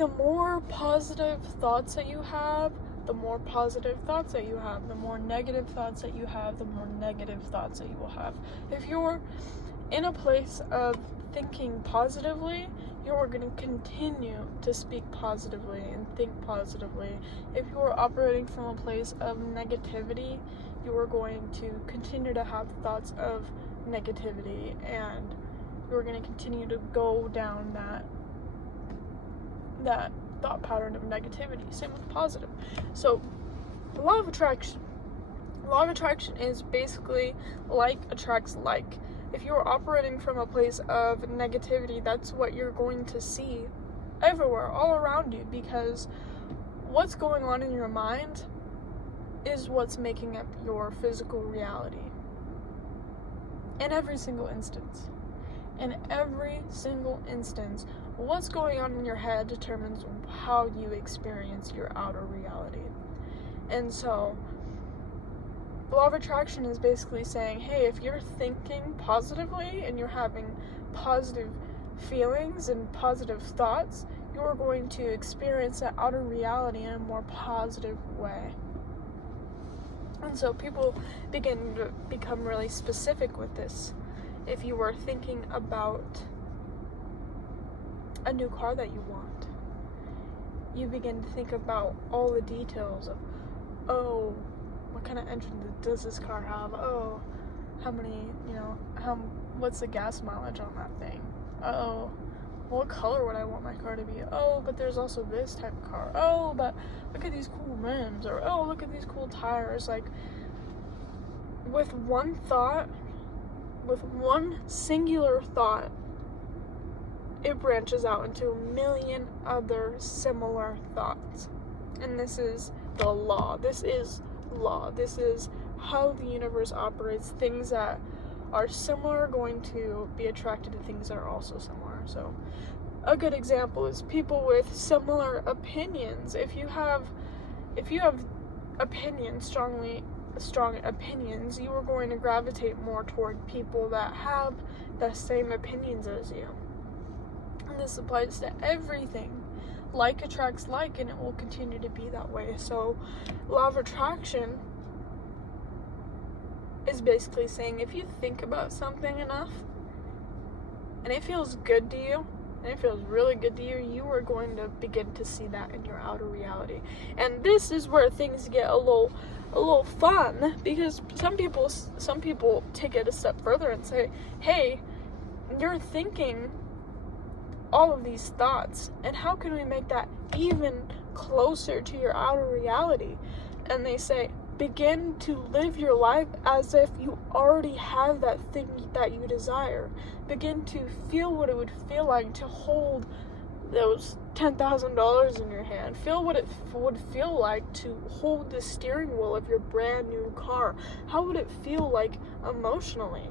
the more positive thoughts that you have, the more positive thoughts that you have. The more negative thoughts that you have, the more negative thoughts that you will have. If you're in a place of thinking positively, you are going to continue to speak positively and think positively. If you are operating from a place of negativity, you are going to continue to have thoughts of negativity, and you're going to continue to go down that thought pattern of negativity. Same with positive. So, the law of attraction. Law of attraction is basically like attracts like. If you're operating from a place of negativity, that's what you're going to see everywhere, all around you, because what's going on in your mind is what's making up your physical reality. In every single instance. In every single instance, what's going on in your head determines how you experience your outer reality. And so, law of attraction is basically saying, hey, if you're thinking positively and you're having positive feelings and positive thoughts, you're going to experience that outer reality in a more positive way. And so people begin to become really specific with this. If you were thinking about a new car that you want, you begin to think about all the details of, oh, what kind of engine does this car have? Oh, how many, what's the gas mileage on that thing? Oh, what color would I want my car to be? Oh, but there's also this type of car. Oh, but look at these cool rims. Or, oh, look at these cool tires. Like, with one thought, with one singular thought, it branches out into a million other similar thoughts. And this is the law. This is law. This is how the universe operates. Things that are similar are going to be attracted to things that are also similar. So a good example is people with similar opinions. If you have opinions, strong opinions, you are going to gravitate more toward people that have the same opinions as you. And this applies to everything. Like attracts like, and it will continue to be that way. So, law of attraction is basically saying if you think about something enough, and it feels good to you, and it feels really good to you, you are going to begin to see that in your outer reality. And this is where things get a little fun, because some people take it a step further and say, hey, you're thinking all of these thoughts, and how can we make that even closer to your outer reality? And they say, begin to live your life as if you already have that thing that you desire. Begin to feel what it would feel like to hold those $10,000 in your hand. Feel what it would feel like to hold the steering wheel of your brand new car. How would it feel like emotionally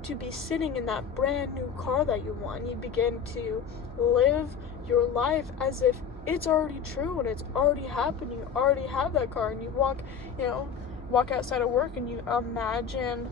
to be sitting in that brand new car that you want? You begin to live your life as if it's already true and it's already happened. You already have that car, and you walk outside of work and you imagine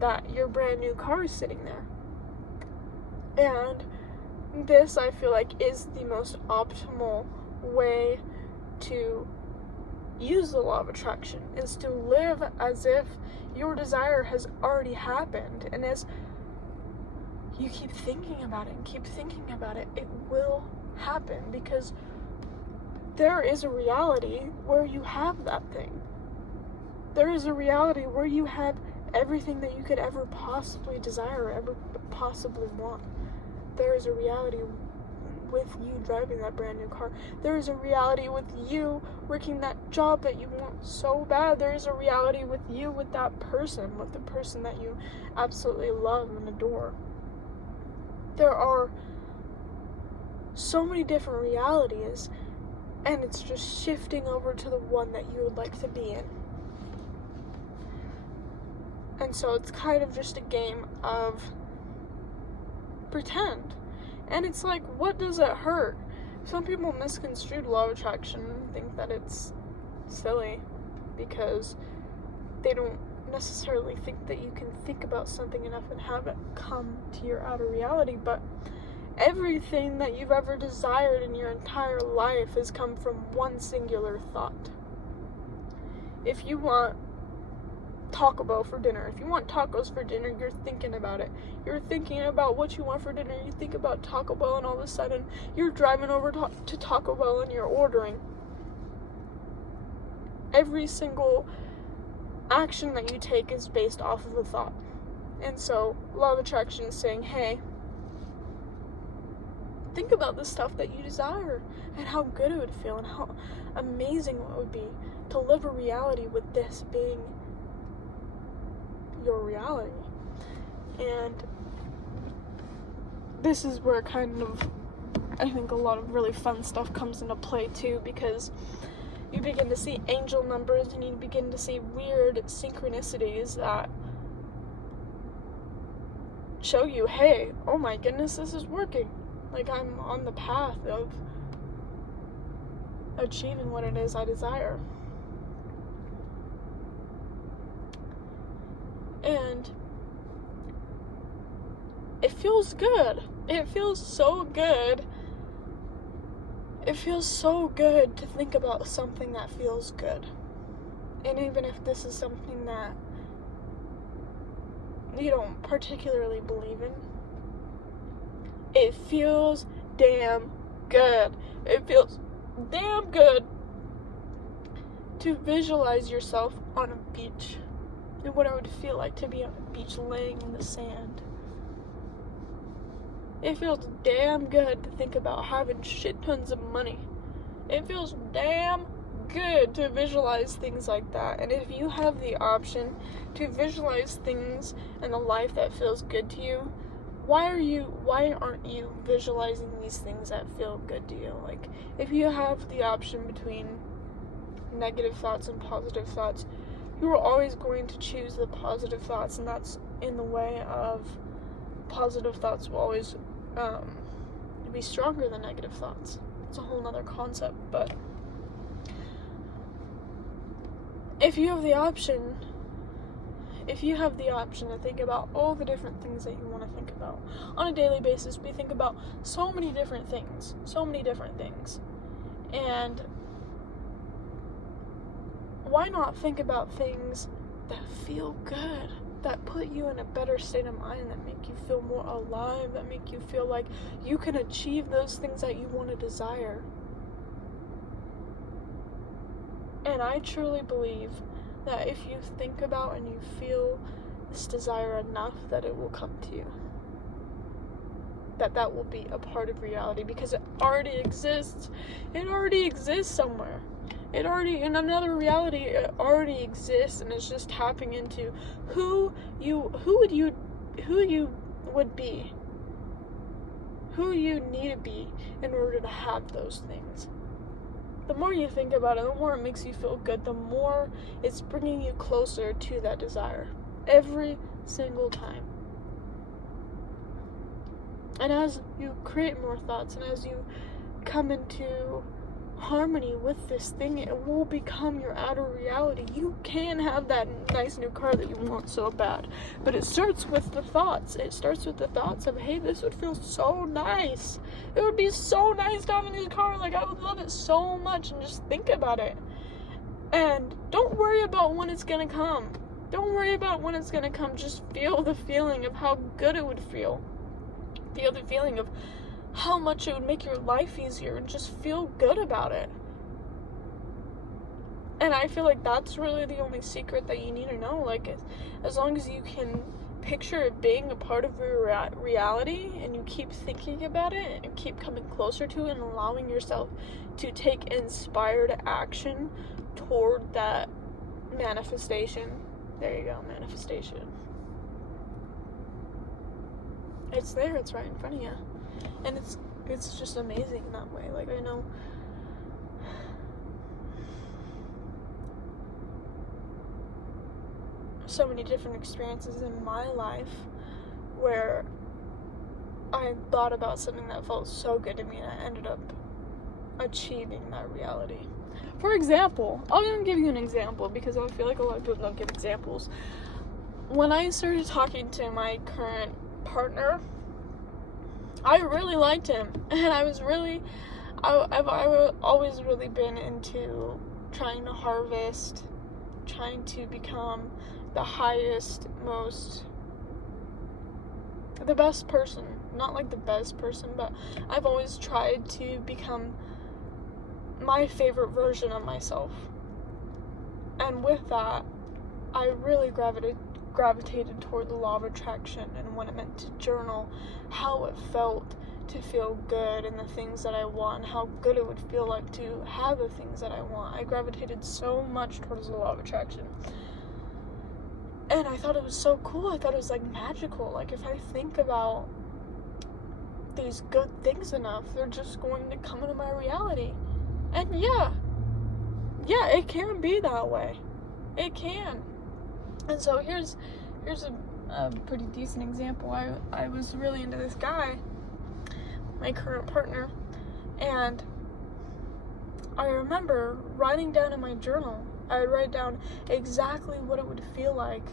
that your brand new car is sitting there. And this, I feel like, is the most optimal way to use the law of attraction, is to live as if your desire has already happened. And as you keep thinking about it, it will happen, because there is a reality where you have that thing. There is a reality where you have everything that you could ever possibly desire, ever possibly want. There is a reality with you driving that brand new car. There is a reality with you working that job that you want so bad. There is a reality with you with that person, with the person that you absolutely love and adore. There are so many different realities, and it's just shifting over to the one that you would like to be in. And so it's kind of just a game of pretend. And it's like, what does it hurt? Some people misconstrue law of attraction and think that it's silly because they don't necessarily think that you can think about something enough and have it come to your outer reality. But everything that you've ever desired in your entire life has come from one singular thought. If you want Taco Bell for dinner, if you want tacos for dinner, you're thinking about it. You're thinking about what you want for dinner. You think about Taco Bell, and all of a sudden you're driving over to Taco Bell and you're ordering. Every single action that you take is based off of a thought. And so law of attraction is saying, hey, think about the stuff that you desire and how good it would feel and how amazing it would be to live a reality with this being your reality. And this is where kind of, I think, a lot of really fun stuff comes into play too, because you begin to see angel numbers and you begin to see weird synchronicities that show you, hey, oh my goodness, this is working. Like, I'm on the path of achieving what it is I desire. And it feels good. It feels so good. It feels so good to think about something that feels good. And even if this is something that you don't particularly believe in, it feels damn good. It feels damn good to visualize yourself on a beach and what it would feel like to be on a beach laying in the sand. It feels damn good to think about having shit tons of money. It feels damn good to visualize things like that. And if you have the option to visualize things in a life that feels good to you, why aren't you visualizing these things that feel good to you? Like, if you have the option between negative thoughts and positive thoughts, you are always going to choose the positive thoughts, and that's in the way of positive thoughts will always be stronger than negative thoughts. It's a whole nother concept, but if you have the option to think about all the different things that you want to think about on a daily basis, we think about so many different things, and why not think about things that feel good, that put you in a better state of mind, that make you feel more alive, that make you feel like you can achieve those things that you want to desire. And I truly believe that if you think about and you feel this desire enough, that it will come to you. That will be a part of reality, because it already exists. It already exists somewhere. In another reality, it already exists, and it's just tapping into who you would be, who you need to be in order to have those things. The more you think about it, the more it makes you feel good, the more it's bringing you closer to that desire every single time. And as you create more thoughts, and as you come into harmony with this thing, it will become your outer reality. You can have that nice new car that you want so bad, but it starts with the thoughts. It starts with the thoughts of, hey, this would feel so nice. It would be so nice to have a new car. Like, I would love it so much, and just think about it. And don't worry about when it's gonna come. Just feel the feeling of how good it would feel. Feel the feeling of how much it would make your life easier, and just feel good about it. And I feel like that's really the only secret that you need to know. Like, as long as you can picture it being a part of your reality, and you keep thinking about it and keep coming closer to it, and allowing yourself to take inspired action toward that manifestation. There you go, manifestation. It's there, it's right in front of you. And it's just amazing in that way. Like, I know so many different experiences in my life where I thought about something that felt so good to me, and I ended up achieving that reality. For example, I'll even give you an example, because I feel like a lot of people don't give examples. When I started talking to my current partner, I really liked him, and I've always really been into trying to harvest, trying to become the highest, the best person. Not like the best person, but I've always tried to become my favorite version of myself. And with that, I really gravitated toward the law of attraction and what it meant to journal, how it felt to feel good in the things that I want, how good it would feel like to have the things that I want. I gravitated so much towards the law of attraction. And I thought it was so cool. I thought it was like magical. Like if I think about these good things enough, they're just going to come into my reality. And yeah, it can be that way. It can. And so here's a pretty decent example. I was really into this guy, my current partner, and I remember writing down in my journal, I would write down exactly what it would feel like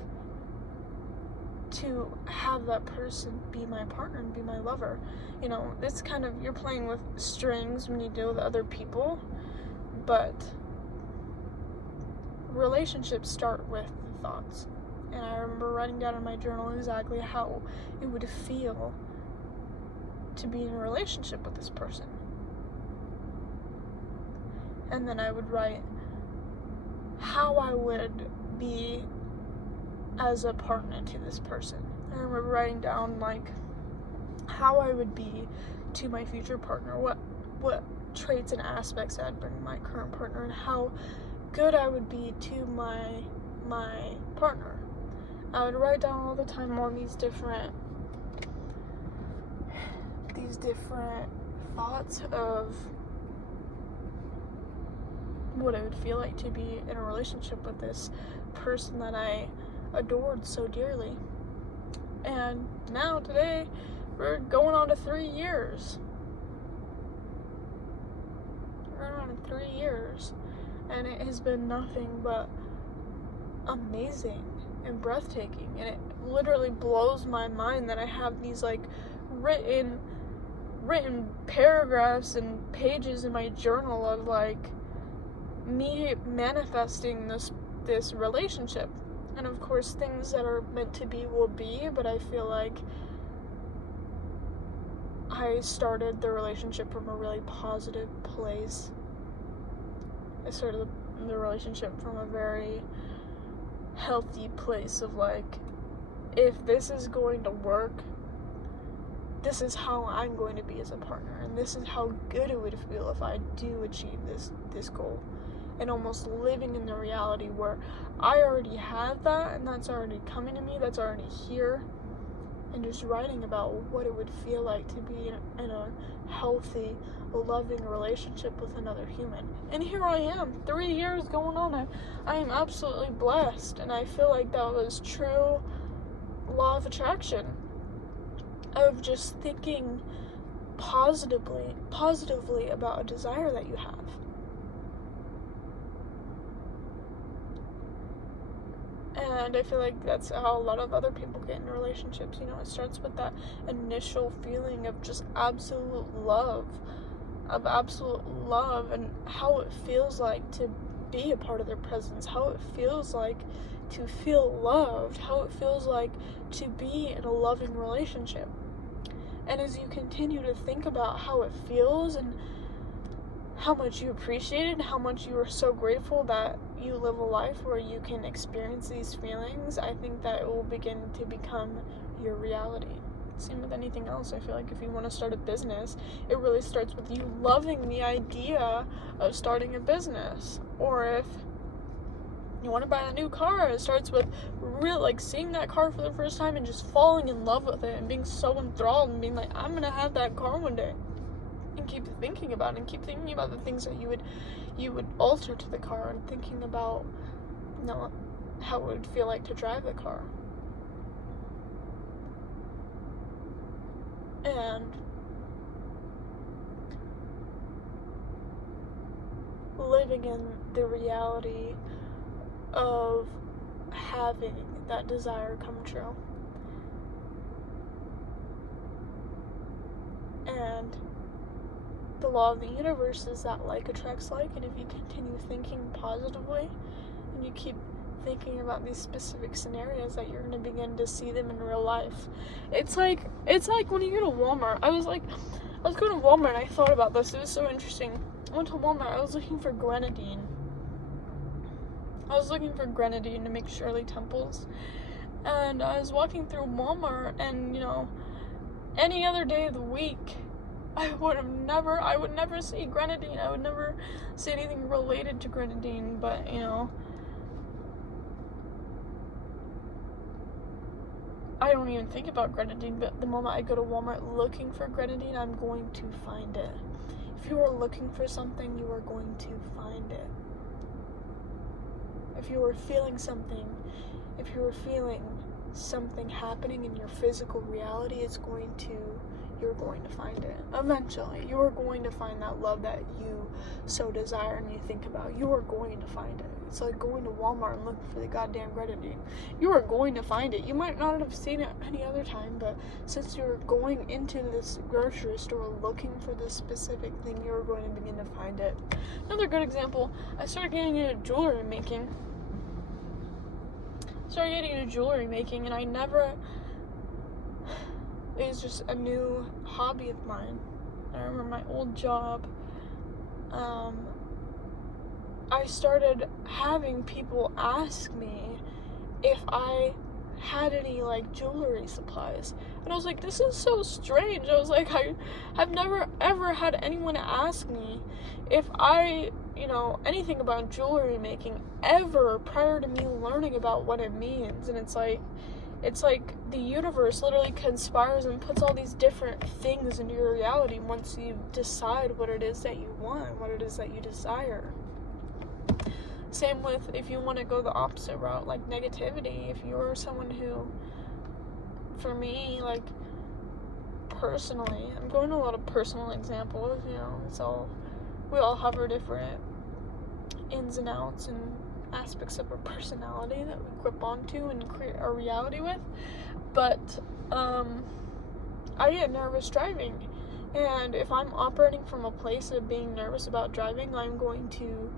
to have that person be my partner and be my lover. You know, it's kind of, you're playing with strings when you deal with other people, but relationships start with thoughts. And I remember writing down in my journal exactly how it would feel to be in a relationship with this person. And then I would write how I would be as a partner to this person. I remember writing down like how I would be to my future partner, what traits and aspects I'd bring my current partner, and how good I would be to my partner. I would write down all the time all these different thoughts of what it would feel like to be in a relationship with this person that I adored so dearly. And now today we're going on to 3 years. We're going on to 3 years, and it has been nothing but amazing and breathtaking, and it literally blows my mind that I have these like written paragraphs and pages in my journal of like me manifesting this relationship. And of course things that are meant to be will be, but I feel like I started the relationship from a really positive place. I started the relationship from a very healthy place of like, if this is going to work, this is how I'm going to be as a partner, and this is how good it would feel if I do achieve this goal. And almost living in the reality where I already have that, and that's already coming to me, that's already here, and just writing about what it would feel like to be in a healthy, loving relationship with another human. And here I am, 3 years going on. I am absolutely blessed, and I feel like that was true law of attraction, of just thinking positively about a desire that you have. And I feel like that's how a lot of other people get into relationships. You know, it starts with that initial feeling of just absolute love, and how it feels like to be a part of their presence, how it feels like to feel loved, how it feels like to be in a loving relationship. And as you continue to think about how it feels and how much you appreciate it and how much you are so grateful that you live a life where you can experience these feelings, I think that it will begin to become your reality. Same with anything else. I feel like if you want to start a business, it really starts with you loving the idea of starting a business. Or if you want to buy a new car, it starts with seeing that car for the first time and just falling in love with it and being so enthralled and being like, I'm gonna have that car one day. And keep thinking about it, and keep thinking about the things that you would alter to the car, and thinking about, you know, how it would feel like to drive the car. And living in the reality of having that desire come true. And the law of the universe is that like attracts like, and if you continue thinking positively and you keep thinking about these specific scenarios, that you're going to begin to see them in real life. It's like when you go to Walmart. I was going to Walmart and I thought about this. It was so interesting. I went to Walmart. I was looking for grenadine. To make Shirley Temples. And I was walking through Walmart, and any other day of the week, I would never see grenadine. I would never see anything related to grenadine, but I don't even think about grenadine, but the moment I go to Walmart looking for grenadine, I'm going to find it. If you are looking for something, you are going to find it. If you are feeling something, if you are feeling something happening in your physical reality, you're going to find it. Eventually, you are going to find that love that you so desire and you think about. You are going to find it. It's like going to Walmart and looking for the goddamn grenadine. You are going to find it. You might not have seen it any other time, but since you're going into this grocery store looking for this specific thing, you're going to begin to find it. Another good example, I started getting into jewelry making. And it was just a new hobby of mine. I remember my old job, I started having people ask me if I had any jewelry supplies, and I was like, this is so strange. I was like, I've never ever had anyone ask me if I anything about jewelry making ever prior to me learning about what it means. And it's like the universe literally conspires and puts all these different things into your reality once you decide what it is that you want, what it is that you desire. Same with if you want to go the opposite route, like negativity. If you're someone who, for me, personally, I'm going to a lot of personal examples, we all have our different ins and outs and aspects of our personality that we grip onto and create our reality with. But I get nervous driving, and if I'm operating from a place of being nervous about driving, I'm going to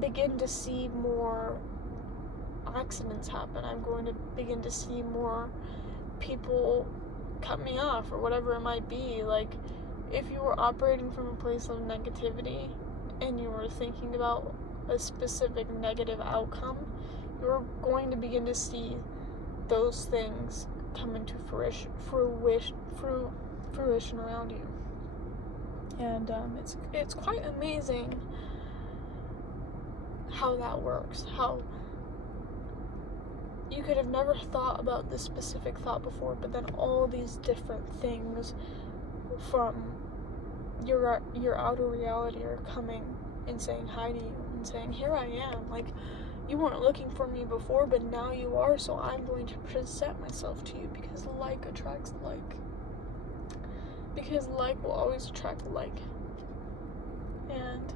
begin to see more accidents happen. I'm going to begin to see more people cut me off or whatever it might be. If you were operating from a place of negativity and you were thinking about a specific negative outcome, you're going to begin to see those things come into fruition around you. And it's quite amazing how that works. How you could have never thought about this specific thought before, but then all these different things from your outer reality are coming and saying hi to you and saying, here I am. You weren't looking for me before, but now you are, so I'm going to present myself to you, because like attracts like. Because like will always attract like. And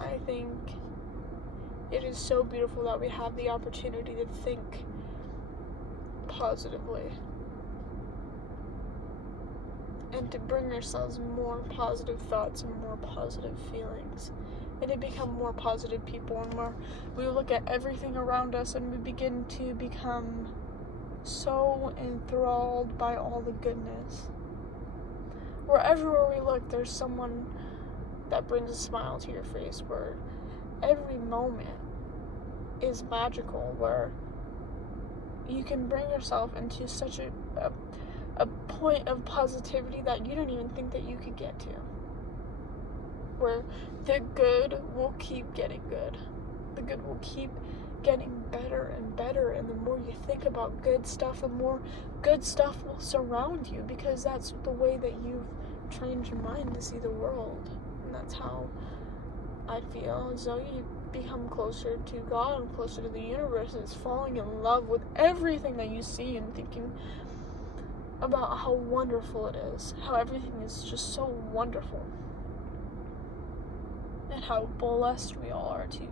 I think it is so beautiful that we have the opportunity to think positively and to bring ourselves more positive thoughts and more positive feelings, and to become more positive people. And we look at everything around us and we begin to become so enthralled by all the goodness. Where everywhere we look, there's someone that brings a smile to your face, where every moment is magical, where you can bring yourself into such a point of positivity that you don't even think that you could get to, where the good will keep getting good. The good will keep getting better and better, and the more you think about good stuff, the more good stuff will surround you, because that's the way that you've trained your mind to see the world. And that's how I feel as though you become closer to God and closer to the universe. It's falling in love with everything that you see and thinking about how wonderful it is, how everything is just so wonderful, and how blessed we all are to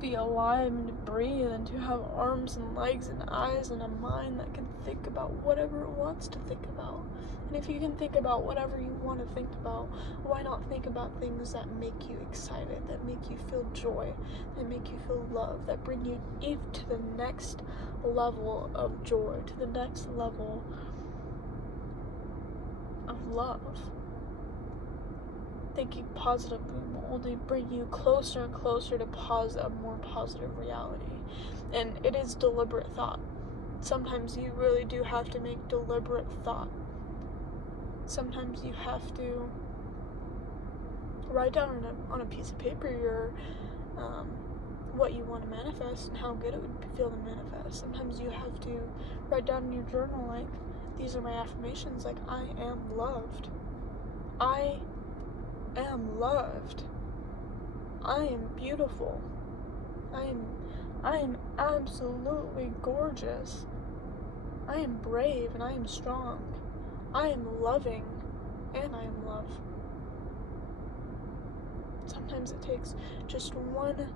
be alive and to breathe and to have arms and legs and eyes and a mind that can think about whatever it wants to think about. And if you can think about whatever you want to think about, why not think about things that make you excited, that make you feel joy, that make you feel love, that bring you to the next level of joy, to the next level of love. Thinking positively will only bring you closer and closer to a more positive reality. And it is deliberate thought. Sometimes you really do have to make deliberate thought. Sometimes you have to write down on a piece of paper your what you want to manifest and how good it would feel to manifest. Sometimes you have to write down in your journal, like, these are my affirmations, like, I am loved. I am loved. I am beautiful. I am absolutely gorgeous. I am brave and I am strong. I am loving and I am love. Sometimes it takes just one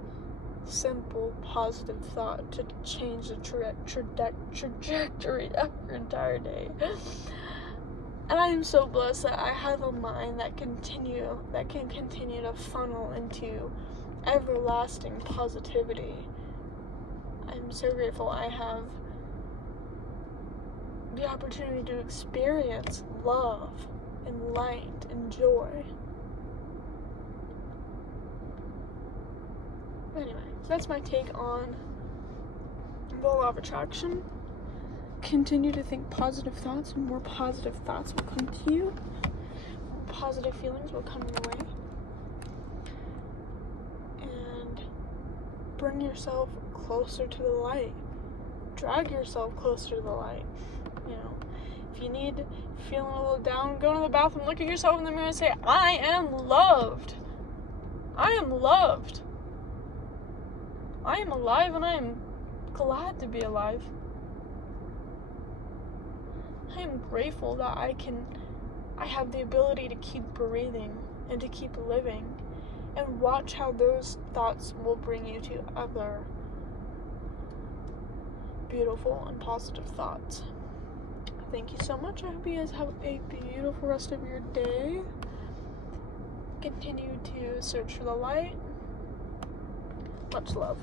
simple positive thought to change the trajectory of your entire day. And I am so blessed that I have a mind that can continue to funnel into everlasting positivity. I'm so grateful I have the opportunity to experience love and light and joy. Anyway, that's my take on the law of attraction. Continue to think positive thoughts, and more positive thoughts will come to you. More positive feelings will come your way. And bring yourself closer to the light. Drag yourself closer to the light. You know, if you're feeling a little down, go to the bathroom, look at yourself in the mirror and say, I am loved. I am loved. I am alive and I am glad to be alive. I am grateful that I have the ability to keep breathing and to keep living, and watch how those thoughts will bring you to other beautiful and positive thoughts. Thank you so much. I hope you guys have a beautiful rest of your day. Continue to search for the light. Much love.